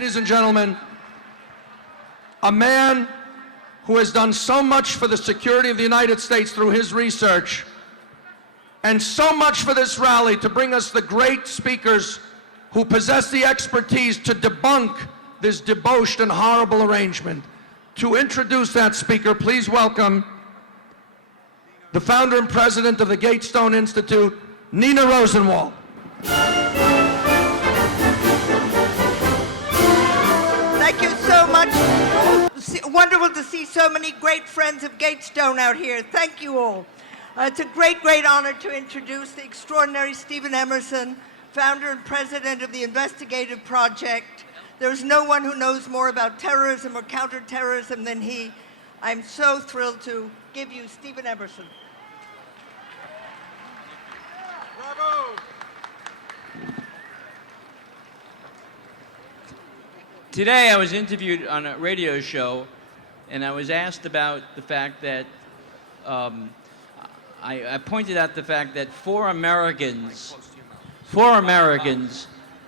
Ladies and gentlemen, a man who has done so much for the security of the United States through his research, and so much for this rally to bring us the great speakers who possess the expertise to debunk this debauched and horrible arrangement. To introduce that speaker, please welcome the founder and president of the Gatestone Institute, Nina Rosenwald. Thank you so much. Wonderful to see so many great friends of Gatestone out here. Thank you all. It's a great, great honor to introduce the extraordinary Stephen Emerson, founder and president of the Investigative Project. There's no one who knows more about terrorism or counterterrorism than he. I'm so thrilled to give you Stephen Emerson. Bravo! Today I was interviewed on a radio show, and I was asked about the fact that I pointed out the fact that four Americans,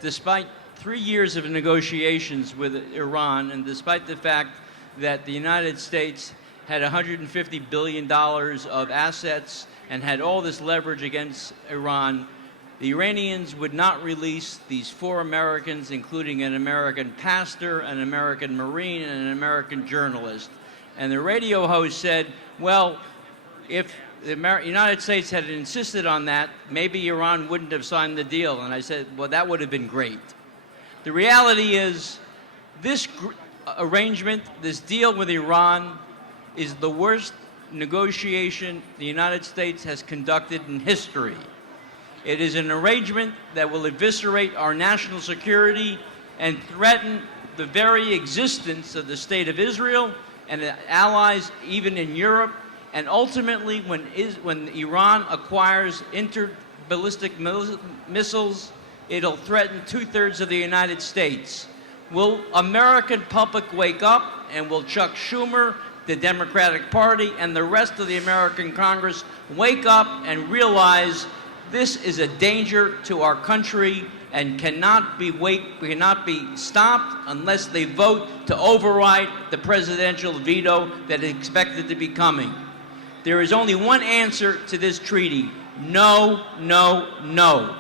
despite 3 years of negotiations with Iran, and despite the fact that the United States had $150 billion of assets and had all this leverage against Iran, the Iranians would not release these four Americans, including an American pastor, an American Marine, and an American journalist. And the radio host said, well, if the United States had insisted on that, maybe Iran wouldn't have signed the deal. And I said, well, that would have been great. The reality is, this arrangement, this deal with Iran, is the worst negotiation the United States has conducted in history. It is an arrangement that will eviscerate our national security and threaten the very existence of the State of Israel and allies even in Europe. And ultimately, when Iran acquires ballistic missiles, it'll threaten 2/3 of the United States. Will American public wake up, and will Chuck Schumer, the Democratic Party, and the rest of the American Congress wake up and realize this is a danger to our country and cannot be stopped unless they vote to override the presidential veto that is expected to be coming? There is only one answer to this treaty: no, no, no.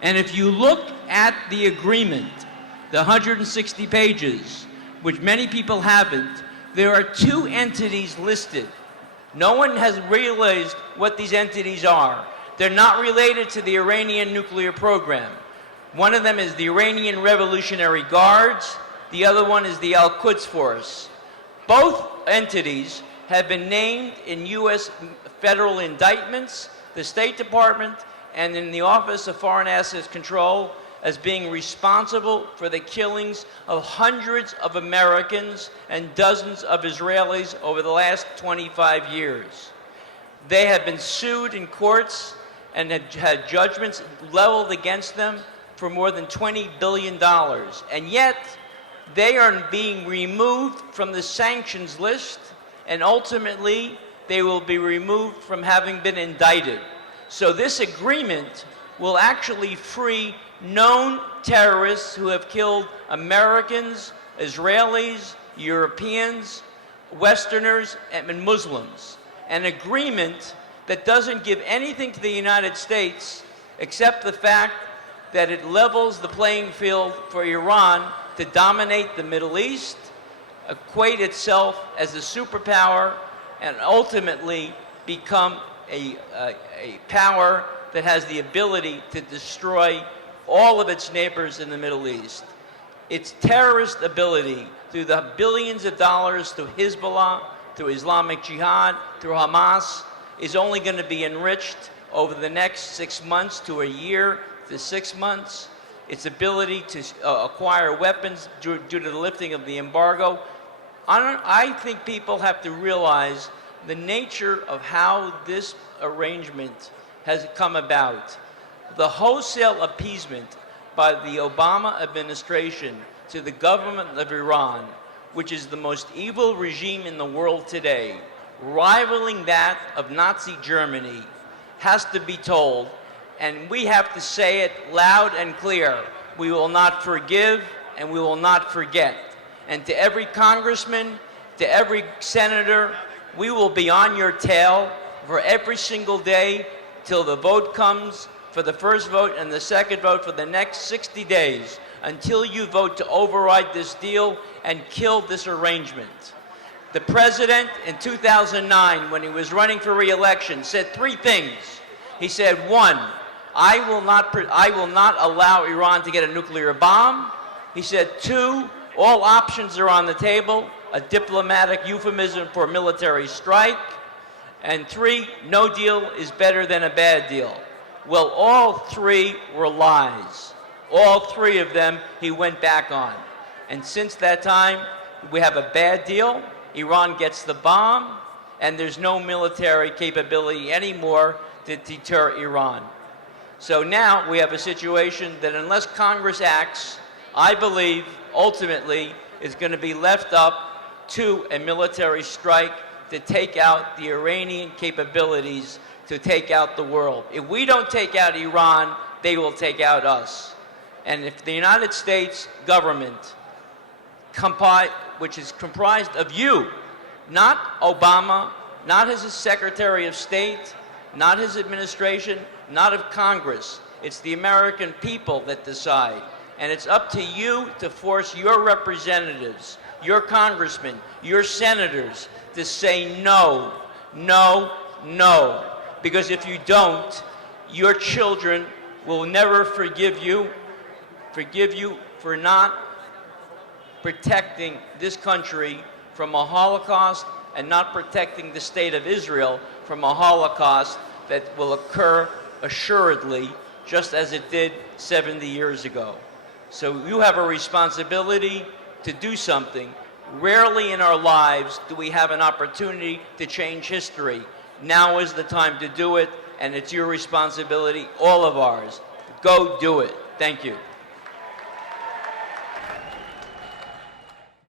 And if you look at the agreement, the 160 pages, which many people haven't, there are two entities listed. No one has realized what these entities are. They're not related to the Iranian nuclear program. One of them is the Iranian Revolutionary Guards. The other one is the Al-Quds Force. Both entities have been named in U.S. federal indictments, the State Department, and in the Office of Foreign Assets Control as being responsible for the killings of hundreds of Americans and dozens of Israelis over the last 25 years. They have been sued in courts and have had judgments leveled against them for more than $20 billion. And yet, they are being removed from the sanctions list, and ultimately, they will be removed from having been indicted. So this agreement will actually free known terrorists who have killed Americans, Israelis, Europeans, Westerners, and Muslims. An agreement that doesn't give anything to the United States except the fact that it levels the playing field for Iran to dominate the Middle East, equate itself as a superpower, and ultimately become a power that has the ability to destroy all of its neighbors in the Middle East. Its terrorist ability, through the billions of dollars to Hezbollah, through Islamic Jihad, through Hamas, is only going to be enriched over the next 6 months to a year to 6 months. Its ability to acquire weapons due to the lifting of the embargo. I think people have to realize the nature of how this arrangement has come about. The wholesale appeasement by the Obama administration to the government of Iran, which is the most evil regime in the world today, rivaling that of Nazi Germany, has to be told, and we have to say it loud and clear. We will not forgive and we will not forget. And to every congressman, to every senator, we will be on your tail for every single day till the vote comes for the first vote and the second vote for the next 60 days, until you vote to override this deal and kill this arrangement. The president in 2009, when he was running for re-election, said three things. He said, one, I will not allow Iran to get a nuclear bomb. He said, two, all options are on the table, a diplomatic euphemism for military strike. And three, no deal is better than a bad deal. Well, all three were lies. All three of them he went back on. And since that time, we have a bad deal. Iran gets the bomb, and there's no military capability anymore to deter Iran. So now we have a situation that unless Congress acts, I believe ultimately is going to be left up to a military strike to take out the Iranian capabilities to take out the world. If we don't take out Iran, they will take out us. And if the United States government, which is comprised of you, not Obama, not his Secretary of State, not his administration, not of Congress. It's the American people that decide. And it's up to you to force your representatives, your congressmen, your senators to say no, no, no. Because if you don't, your children will never forgive you for not protecting this country from a Holocaust and not protecting the state of Israel from a Holocaust that will occur assuredly, just as it did 70 years ago. So you have a responsibility to do something. Rarely in our lives do we have an opportunity to change history. Now is the time to do it, and it's your responsibility, all of ours. Go do it. Thank you.